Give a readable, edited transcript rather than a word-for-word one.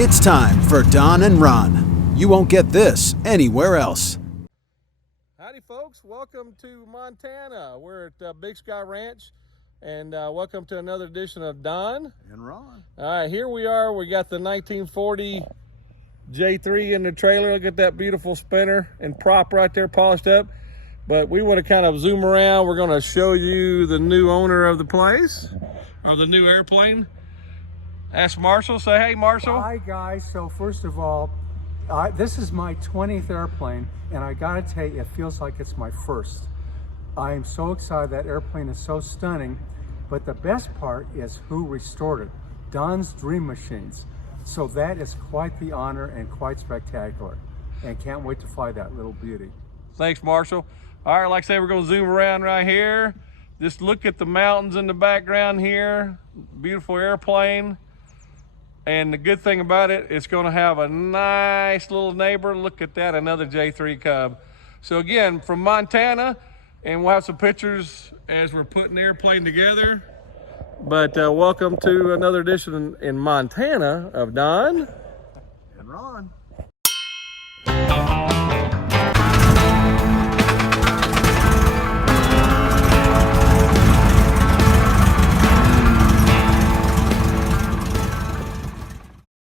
It's time for Don and Ron. You won't get this anywhere else. Howdy folks, welcome to Montana. We're at Big Sky Ranch, and welcome to another edition of Don And Ron. All right, here we are. We got the 1940 J3 in the trailer. Look at that beautiful spinner and prop right there polished up. But we want to kind of zoom around. We're going to show you the new owner of the place, or the new airplane. Ask Marshall. Say hey, Marshall. Hi guys. So first of all, this is my 20th airplane, and I gotta tell you, it feels like it's my first. I am so excited. That airplane is so stunning, but the best part is who restored it. Don's Dream Machines. So that is quite the honor and quite spectacular, and can't wait to fly that little beauty. Thanks, Marshall. All right, like I say, we're going to zoom around right here. Just look at the mountains in the background here. Beautiful airplane. And the good thing about it, it's going to have a nice little neighbor. Look at that, another J3 Cub. So again, from Montana, and we'll have some pictures as we're putting the airplane together. But welcome to another edition in Montana of Don And Ron.